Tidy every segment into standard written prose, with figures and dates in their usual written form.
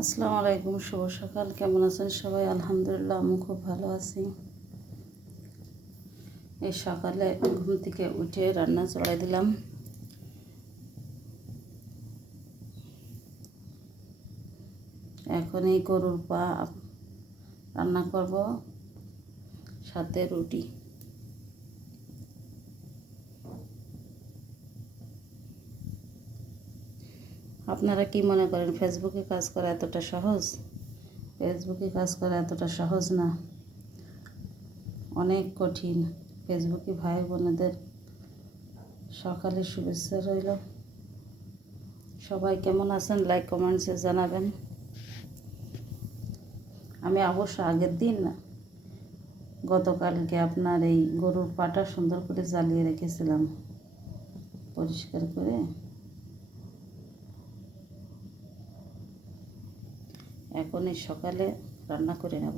আসসালামু আলাইকুম, শুভ সকাল। কেমন আছেন সবাই? আলহামদুলিল্লাহ, আমি খুব ভালো আছি। এই সকালে ঘুম থেকে উঠে রান্না চড়াই দিলাম। এখন এই গরুর পা রান্না করব, সাথে রুটি। আপনারা কি মনে করেন ফেসবুকে কাজ করা এতটা সহজ? ফেসবুকে কাজ করা এতটা সহজ না, অনেক কঠিন। ফেসবুকে ভাই বোনেদের সকালে শুভেচ্ছা রইল। সবাই কেমন আছেন লাইক কমেন্টসে জানাবেন। আমি অবশ্য আগের দিন গতকালকে আপনার এই গরুর পাটা সুন্দর করে জ্বালিয়ে রেখেছিলাম, পরিষ্কার করে। এখন এই সকালে রান্না করে নেব।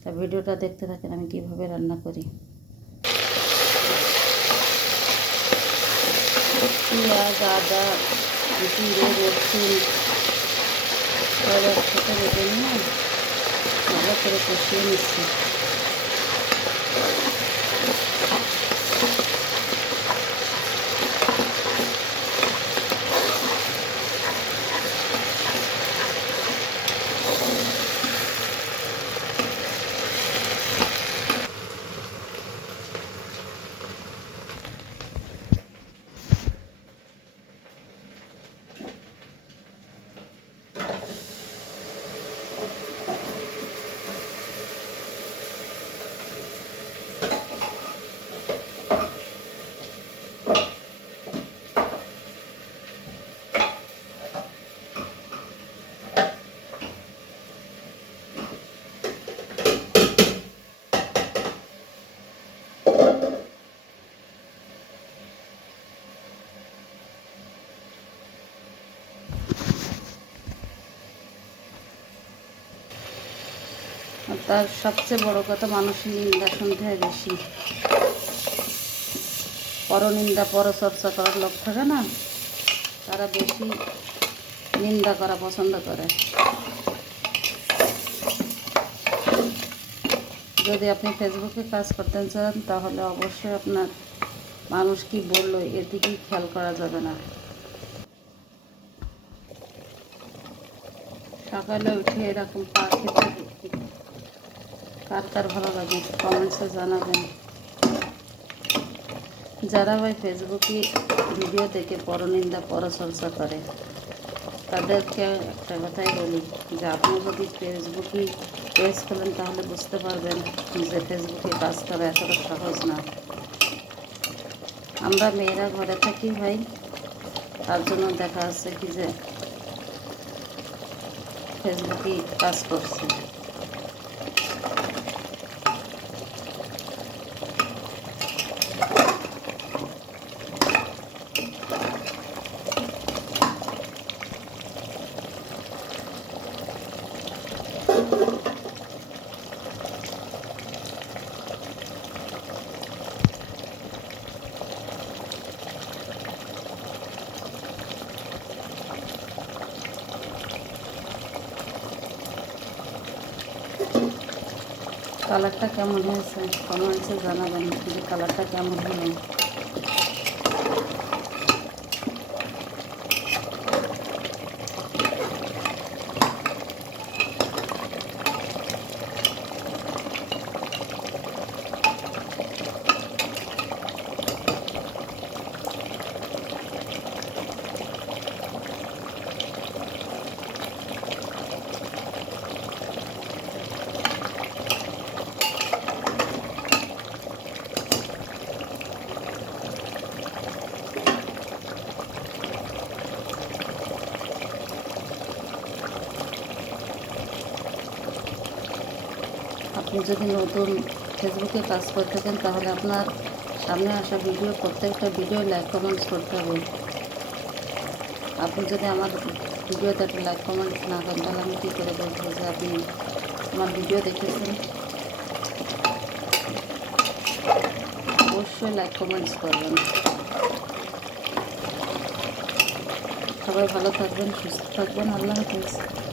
তা ভিডিওটা দেখতে থাকেন আমি কিভাবে রান্না করি। পেঁয়াজ, আদা, জিরে, রসুন সব একসাথে বেটে নিয়ে ভালো করে কষিয়ে নিচ্ছি। আর তার সবচেয়ে বড় কথা, মানুষের নিন্দা শুনতে হয় বেশি। পরনিন্দা পরচর্চা করার লোক থাকে না, তারা বেশি নিন্দা করা পছন্দ করে। যদি আপনি ফেসবুকে কাজ করতে চান তাহলে অবশ্যই আপনার মানুষ কি বললো এদিকেই খেয়াল করা যাবে না। সকালে উঠে এরকম পা খেতে কার কার ভালো লাগে কমেন্টসে জানাবেন। যারা ভাই ফেসবুকে ভিডিও দেখে পরনিন্দা পরচর্চা করে তাদেরকে একটা কথাই বলি যে আপনি যদি ফেসবুকে পেজ খোলেন তাহলে বুঝতে পারবেন যে ফেসবুকে কাজ করা এতটা সহজ না। আমরা মেয়েরা ঘরে থাকি ভাই, তার জন্য দেখা যাচ্ছে কি যে ফেসবুকে কাজ করছি। কালারটা কেমন হয়েছে কমেন্টসে জানাবেন যে কালারটা কেমন হলো। আপনি যদি নতুন ফেসবুকে কাজ করে থাকেন তাহলে আপনার সামনে আসা ভিডিও প্রত্যেকটা ভিডিও লাইক কমেন্টস করতে হবে। আপনি যদি আমার ভিডিওতে একটা লাইক কমেন্টস না করেন তাহলে আমি কী করে বলবো যে আপনি আমার ভিডিও দেখেছেন? অবশ্যই লাইক কমেন্টস করবেন। সবাই ভালো থাকবেন, সুস্থ থাকবেন। আল্লাহ হাফেজ।